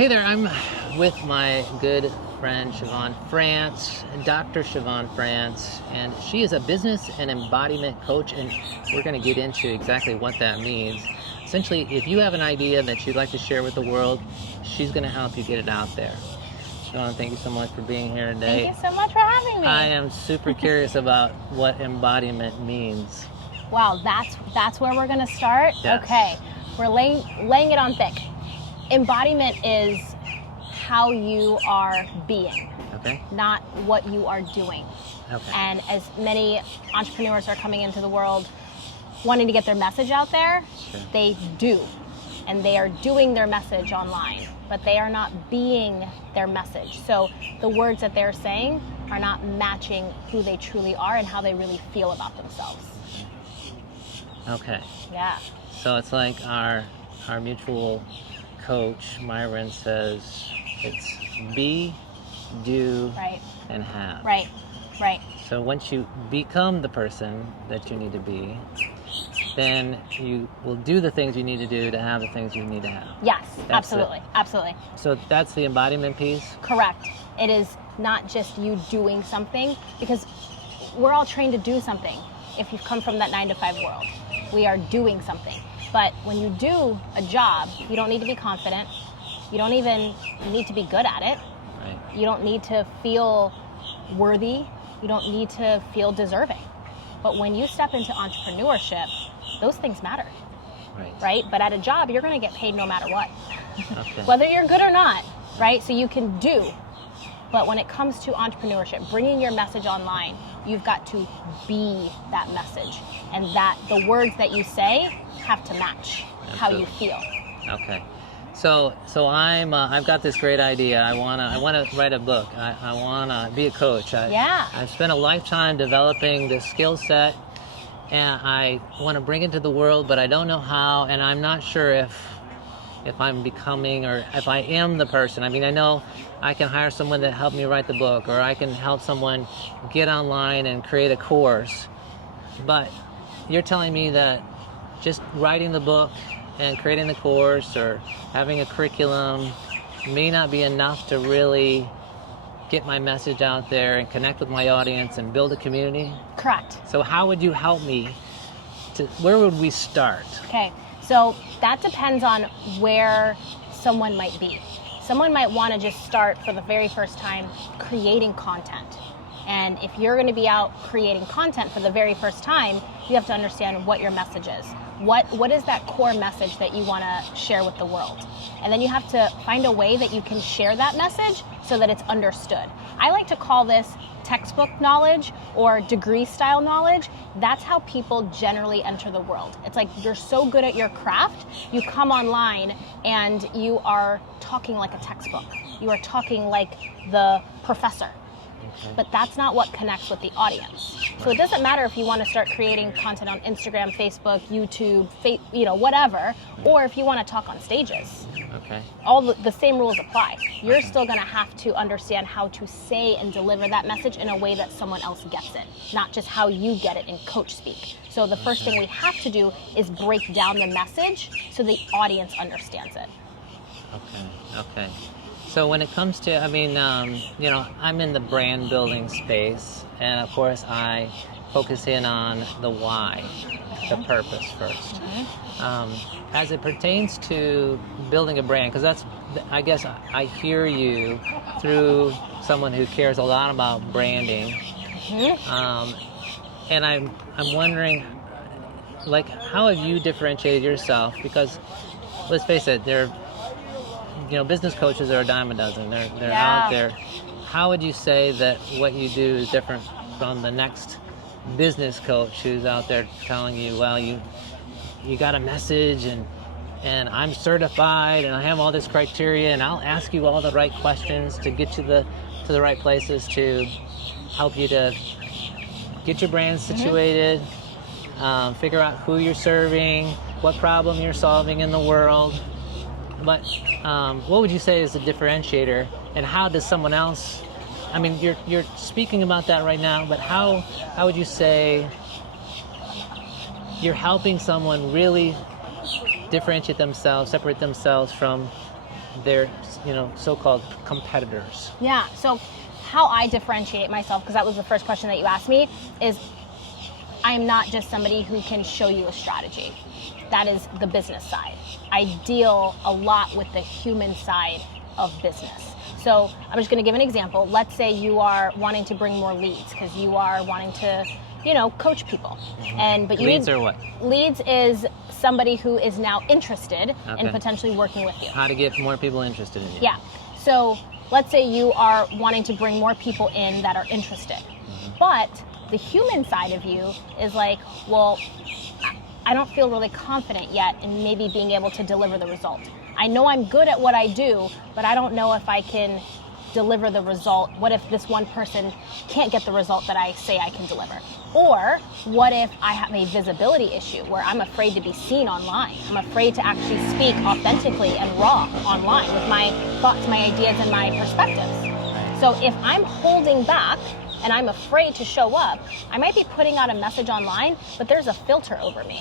Hey there, I'm with my good friend Siobhan France, Dr. Siobhan France, and she is a business and embodiment coach, and we're going to get into exactly what that means. Essentially, if you have an idea that you'd like to share with the world, she's going to help you get it out there. Siobhan, thank you so much for being here today. Thank you so much for having me. I am super curious about what embodiment means. Wow, that's where we're going to start? Yes. Okay, we're laying it on thick. Embodiment is how you are being, Okay. not what you are doing. Okay. And as many entrepreneurs are coming into the world wanting to get their message out there, Sure. they do. And they are doing their message online, but they are not being their message. So the words that they're saying are not matching who they truly are and how they really feel about themselves. Okay. Yeah. So it's like our mutual coach, Myron, says it's be, do, Right. and have. Right. Right. So once you become the person that you need to be, then you will do the things you need to do to have the things you need to have. Yes, That's absolutely. it. Absolutely. So that's the embodiment piece. Correct. It is not just you doing something, because we're all trained to do something. If you've come from that 9-to-5 world, we are doing something. But when you do a job, you don't need to be confident. You don't even need to be good at it. Right. You don't need to feel worthy. You don't need to feel deserving. But when you step into entrepreneurship, those things matter, right? But at a job, you're going to get paid no matter what, Okay. whether you're good or not, right? So you can do. But when it comes to entrepreneurship, bringing your message online, you've got to be that message, and that the words that you say have to match how you feel. Okay. So I've got this great idea. I wanna write a book. I wanna be a coach. I've spent a lifetime developing this skill set, and I want to bring it to the world, but I don't know how, and I'm not sure if I'm becoming, or if I am the person. I mean, I know I can hire someone to help me write the book, or I can help someone get online and create a course. But you're telling me that just writing the book and creating the course or having a curriculum may not be enough to really get my message out there and connect with my audience and build a community? Correct. So how would you help me where would we start? Okay, so that depends on where someone might be. Someone might want to just start for the very first time creating content. And if you're going to be out creating content for the very first time, you have to understand what your message is. What is that core message that you want to share with the world? And then you have to find a way that you can share that message so that it's understood. I like to call this textbook knowledge or degree style knowledge. That's how people generally enter the world. It's like you're so good at your craft, you come online and you are talking like a textbook. You are talking like the professor. Okay. But that's not what connects with the audience. So it doesn't matter if you want to start creating content on Instagram, Facebook, YouTube, whatever, or if you want to talk on stages. Okay. All the same rules apply. You're still going to have to understand how to say and deliver that message in a way that someone else gets it, not just how you get it in coach speak. So the first thing we have to do is break down the message so the audience understands it. Okay. So when it comes to, I'm in the brand building space, and of course I focus in on the why, the purpose first. As it pertains to building a brand, because I guess I hear you through someone who cares a lot about branding, and I'm wondering, like, how have you differentiated yourself? Because let's face it, business coaches are a dime a dozen. They're out there. How would you say that what you do is different from the next business coach who's out there telling you, well, you got a message and I'm certified and I have all this criteria and I'll ask you all the right questions to get you to the right places to help you to get your brand situated, figure out who you're serving, what problem you're solving in the world. But what would you say is the differentiator, and how does someone else, I mean, you're speaking about that right now, but how would you say you're helping someone really differentiate themselves, separate themselves from their, so-called competitors? Yeah. So how I differentiate myself, because that was the first question that you asked me, is I am not just somebody who can show you a strategy. That is the business side. I deal a lot with the human side of business. So I'm just going to give an example. Let's say you are wanting to bring more leads because you are wanting to, coach people. But Leads are what? Leads is somebody who is now interested in potentially working with you. How to get more people interested in you. Yeah. So let's say you are wanting to bring more people in that are interested. But the human side of you is like, well, I don't feel really confident yet in maybe being able to deliver the result. I know I'm good at what I do, but I don't know if I can deliver the result. What if this one person can't get the result that I say I can deliver? Or what if I have a visibility issue where I'm afraid to be seen online? I'm afraid to actually speak authentically and raw online with my thoughts, my ideas, and my perspectives. So if I'm holding back and I'm afraid to show up, I might be putting out a message online, but there's a filter over me.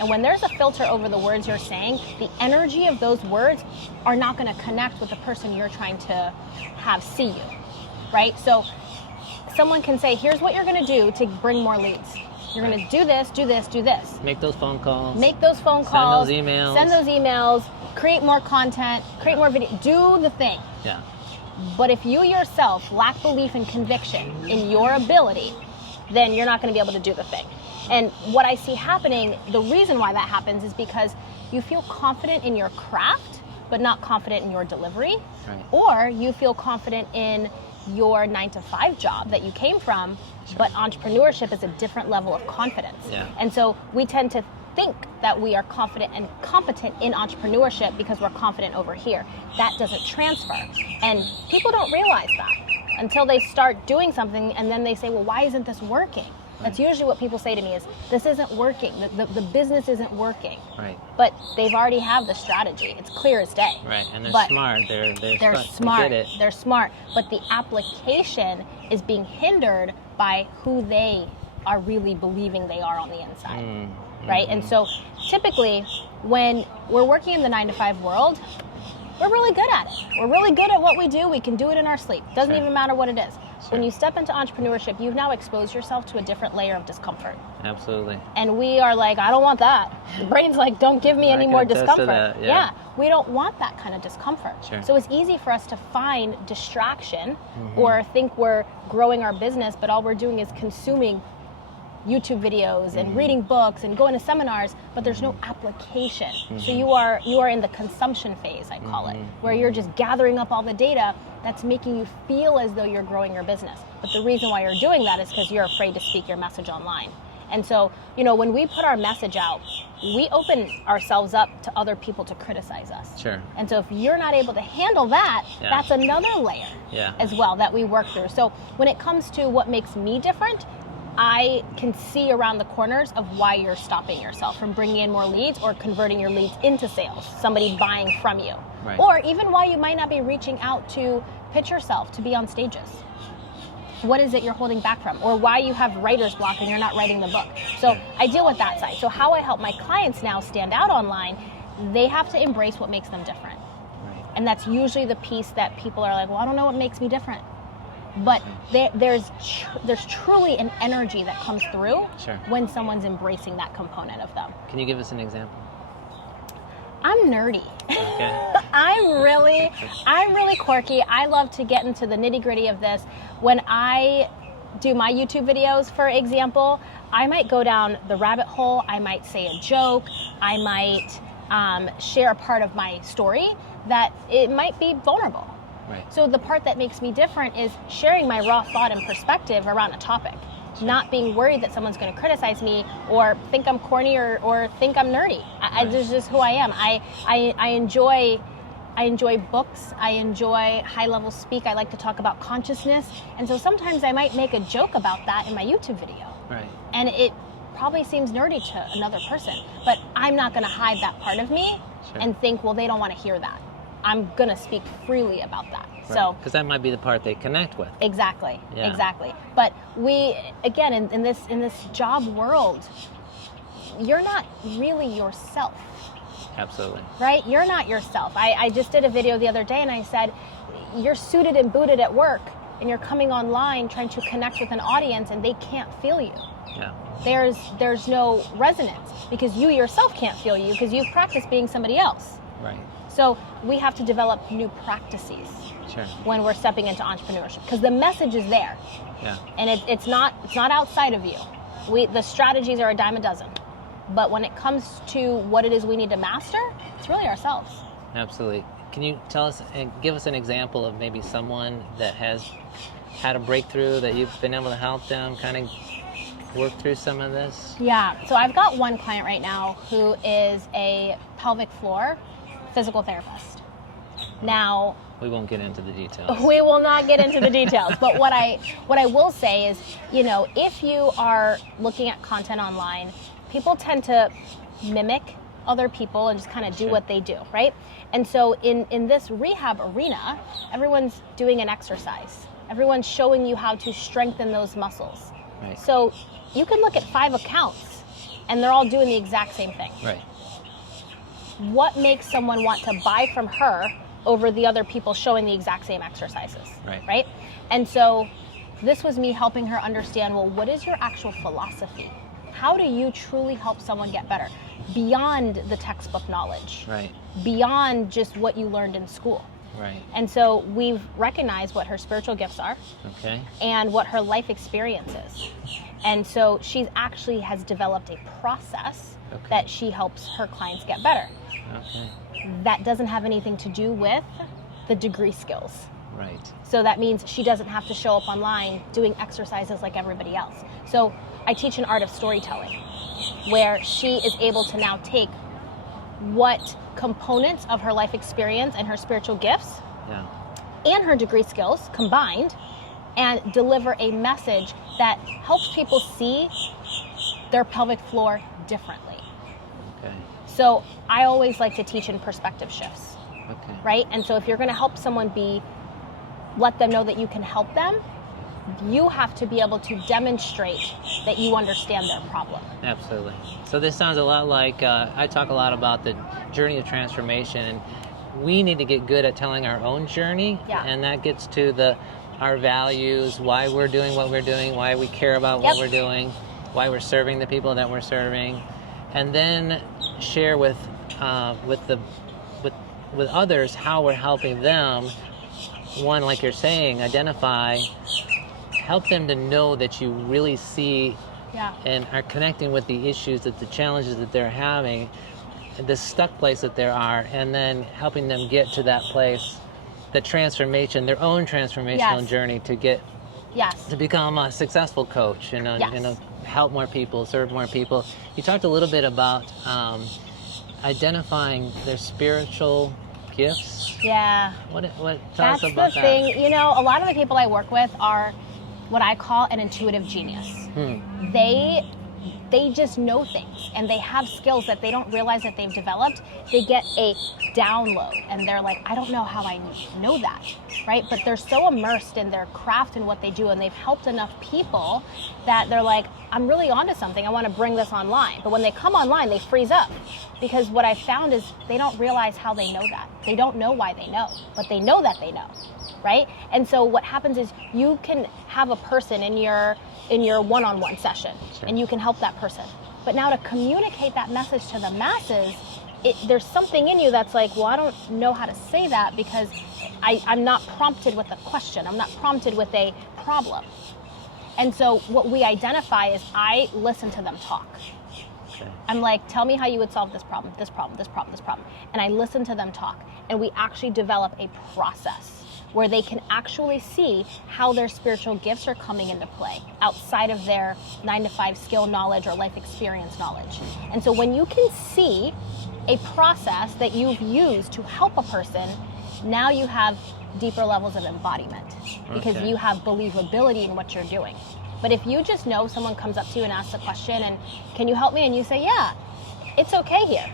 And when there's a filter over the words you're saying, the energy of those words are not going to connect with the person you're trying to have see you, right? So someone can say, here's what you're going to do to bring more leads. You're going to do this, do this, do this. Make those phone calls. Make those phone calls. Send those emails. Send those emails. Create more content. Create more video. Do the thing. Yeah. But if you yourself lack belief and conviction in your ability, then you're not going to be able to do the thing. And what I see happening, the reason why that happens is because you feel confident in your craft, but not confident in your delivery. Right. Or you feel confident in your 9-to-5 job that you came from, but entrepreneurship is a different level of confidence. Yeah. And so we tend to think that we are confident and competent in entrepreneurship because we're confident over here. That doesn't transfer. And people don't realize that until they start doing something and then they say, well, why isn't this working? That's usually what people say to me is, this isn't working. The business isn't working. Right. But they've already have the strategy. It's clear as day. Right, and they're But smart. They're smart. They get it. They're smart. But the application is being hindered by who they are really believing they are on the inside. Right? And so typically when we're working in the 9-to-5 world, we're really good at it. We're really good at what we do. We can do it in our sleep. Doesn't even matter what it is. When you step into entrepreneurship, you've now exposed yourself to a different layer of discomfort. Absolutely. And we are like, I don't want that. The brain's like, don't give me any more discomfort. That, yeah. We don't want that kind of discomfort. Sure. So it's easy for us to find distraction or think we're growing our business, but all we're doing is consuming YouTube videos and reading books and going to seminars, but there's no application. So you are in the consumption phase, I call it, where you're just gathering up all the data that's making you feel as though you're growing your business. But the reason why you're doing that is because you're afraid to speak your message online. And so, when we put our message out, we open ourselves up to other people to criticize us. Sure. And so if you're not able to handle that, that's another layer as well that we work through. So when it comes to what makes me different, I can see around the corners of why you're stopping yourself from bringing in more leads or converting your leads into sales, somebody buying from you. Right. Or even why you might not be reaching out to pitch yourself to be on stages. What is it you're holding back from? Or why you have writer's block and you're not writing the book. So I deal with that side. So how I help my clients now stand out online, they have to embrace what makes them different. Right. And that's usually the piece that people are like, well, I don't know what makes me different. But there's truly an energy that comes through when someone's embracing that component of them. Can you give us an example? I'm nerdy. Okay. I'm really quirky. I love to get into the nitty-gritty of this. When I do my YouTube videos, for example, I might go down the rabbit hole. I might say a joke. I might share a part of my story that it might be vulnerable. Right. So the part that makes me different is sharing my raw thought and perspective around a topic, not being worried that someone's going to criticize me or think I'm corny or think I'm nerdy. This is just who I am. I enjoy books. I enjoy high-level speak. I like to talk about consciousness. And so sometimes I might make a joke about that in my YouTube video. Right. And it probably seems nerdy to another person, but I'm not going to hide that part of me and think, well, they don't want to hear that. I'm going to speak freely about that. Right. So, because that might be the part they connect with. Exactly. Yeah. Exactly. But we, again, in this job world, you're not really yourself. Absolutely. right? You're not yourself. I just did a video the other day and I said, you're suited and booted at work and you're coming online trying to connect with an audience and they can't feel you. Yeah. There's no resonance because you yourself can't feel you because you've practiced being somebody else. Right. So we have to develop new practices Sure. when we're stepping into entrepreneurship because the message is there. Yeah. And it's not outside of you. The strategies are a dime a dozen. But when it comes to what it is we need to master, it's really ourselves. Absolutely. Can you tell us and give us an example of maybe someone that has had a breakthrough that you've been able to help them kind of work through some of this? Yeah. So I've got one client right now who is a pelvic floor physical therapist. Now, we won't get into the details. we will not get into the details. But what I will say is, if you are looking at content online, people tend to mimic other people and just kind of do what they do, right? And so in this rehab arena, everyone's doing an exercise. Everyone's showing you how to strengthen those muscles. Right. So you can look at 5 accounts and they're all doing the exact same thing. Right. What makes someone want to buy from her over the other people showing the exact same exercises? Right? And so this was me helping her understand, well, what is your actual philosophy? How do you truly help someone get better beyond the textbook knowledge? Right. Beyond just what you learned in school. Right. And so we've recognized what her spiritual gifts are. Okay. And what her life experience is. And so she actually has developed a process that she helps her clients get better. Okay. That doesn't have anything to do with the degree skills. Right. So that means she doesn't have to show up online doing exercises like everybody else. So I teach an art of storytelling where she is able to now take what components of her life experience and her spiritual gifts and her degree skills combined and deliver a message that helps people see their pelvic floor differently. Okay. So I always like to teach in perspective shifts. Okay. Right? And so if you're going to help someone let them know that you can help them, you have to be able to demonstrate that you understand their problem. Absolutely. So this sounds a lot like, I talk a lot about the journey of transformation, and we need to get good at telling our own journey, and that gets to our values, why we're doing what we're doing, why we care about what we're doing, why we're serving the people that we're serving, and then share with others how we're helping them. One, like you're saying, identify, help them to know that you really see and are connecting with the issues, the challenges that they're having, the stuck place that they are, and then helping them get to that place, the transformation, their own transformational journey to get to become a successful coach and help more people, serve more people. You talked a little bit about identifying their spiritual gifts. Yeah. What tell us about that? That's the thing. A lot of the people I work with are what I call an intuitive genius. They just know things and they have skills that they don't realize that they've developed. They get a download and they're like, I don't know how I know that, right? But they're so immersed in their craft and what they do, and they've helped enough people that they're like, I'm really onto something. I want to bring this online. But when they come online, they freeze up because what I found is they don't realize how they know that. They don't know why they know, but they know that they know, right? And so what happens is you can have a person in your one-on-one session and you can help that person. But now to communicate that message to the masses, there's something in you that's like, well, I don't know how to say that because I'm not prompted with a question. I'm not prompted with a problem. And so what we identify is I listen to them talk. Okay. I'm like, tell me how you would solve this problem, this problem, this problem, this problem. And I listen to them talk. And we actually develop a process where they can actually see how their spiritual gifts are coming into play outside of their 9-to-5 skill knowledge or life experience knowledge. And so when you can see a process that you've used to help a person, now you have deeper levels of embodiment because you have believability in what you're doing. But if you just know someone comes up to you and asks a question and can you help me? And you say, yeah, it's okay here,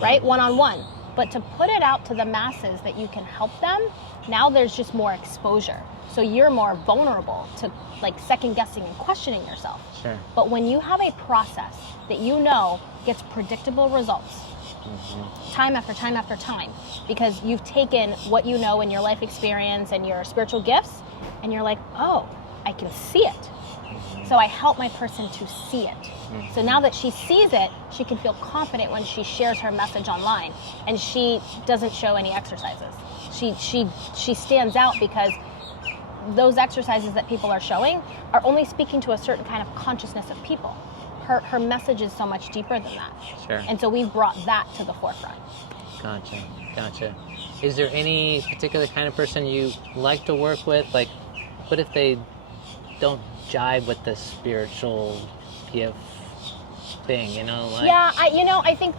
right? One-on-one. But to put it out to the masses that you can help them, now there's just more exposure. So you're more vulnerable to like second guessing and questioning yourself. Sure. But when you have a process that you know gets predictable results, Time after time after time, because you've taken what you know in your life experience and your spiritual gifts, and you're like, oh, I can see it. So I help my person to see it. So now that she sees it, she can feel confident when she shares her message online, and she doesn't show any exercises. She stands out because those exercises that people are showing are only speaking to a certain kind of consciousness of people. Her message is so much deeper than that. Sure. And so we've brought that to the forefront. Gotcha. Is there any particular kind of person you like to work with? Like, what if they don't jive with the spiritual gift thing, you know? Like... Yeah, I think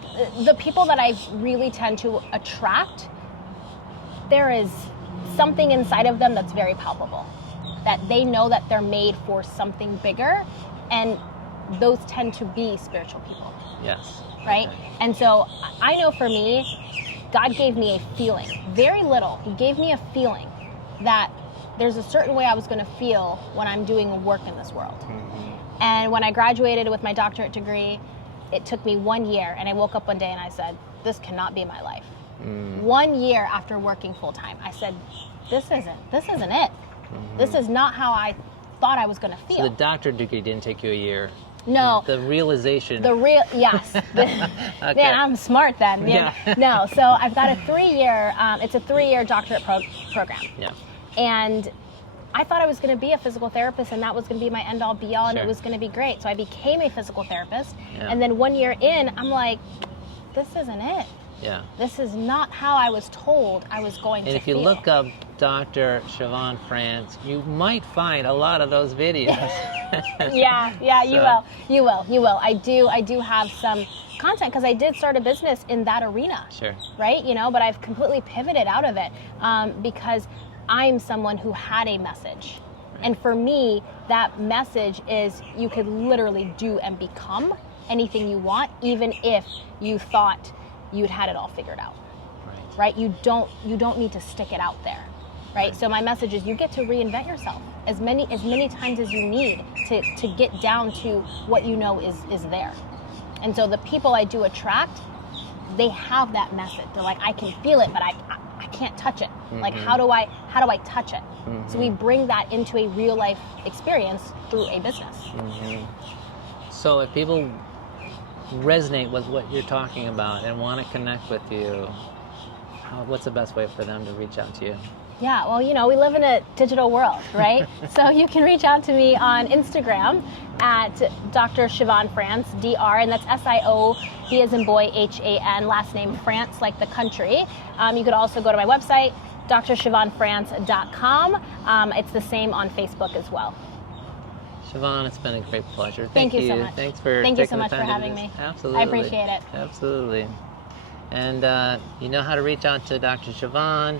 the people that I really tend to attract, there is something inside of them that's very palpable, that they know that they're made for something bigger, and those tend to be spiritual people. Yes. Right? Okay. And so I know for me, God gave me a feeling, very little. He gave me a feeling that there's a certain way I was going to feel when I'm doing work in this world. And when I graduated with my doctorate degree, it took me 1 year, and I woke up one day and I said, this cannot be my life. 1 year after working full time, I said, this isn't it. This is not how I thought I was going to feel. So the doctorate degree didn't take you a year. No. The realization. Yes. Okay. Man, I'm smart then. Yeah. No, so I've got a 3-year, it's a 3-year doctorate program. Yeah. And I thought I was going to be a physical therapist, and that was going to be my end all be all, and Sure. it was going to be great. So I became a physical therapist. Yeah. And then 1 year in, I'm like, this isn't it. Yeah. This is not how I was told I was going to And if you feel. look up Dr. Siobhan France, you might find a lot of those videos. Yeah, So- you will. I do have some content because I did start a business in that arena. Sure. Right? But I've completely pivoted out of it because I'm someone who had a message. And for me, that message is you could literally do and become anything you want, even if you thought you'd had it all figured out. Right? You don't need to stick it out there. Right? So my message is you get to reinvent yourself as many times as you need to get down to what you know is there. And so the people I do attract, they have that message. They're like, I can feel it, but I can't touch it. Like, how do I touch it? So we bring that into a real life experience through a business. So if people resonate with what you're talking about and want to connect with you, what's the best way for them to reach out to you? Yeah, well, we live in a digital world, right? So you can reach out to me on Instagram at Dr. Siobhan France, DR, and that's SIOB as in boy, HAN, last name France, like the country. You could also go to my website, drsiobhanfrance.com. It's the same on Facebook as well. Siobhan, it's been a great pleasure. Thank you so much. Thanks for Thank taking you so much the for time to do having this. me. Absolutely. I appreciate it. Absolutely. And you know how to reach out to Dr. Siobhan.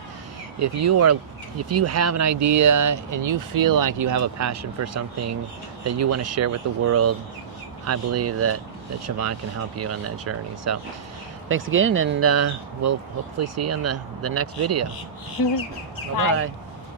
If you have an idea and you feel like you have a passion for something that you want to share with the world, I believe that Siobhan can help you on that journey. So thanks again, and we'll hopefully see you in the next video. Bye. Bye-bye.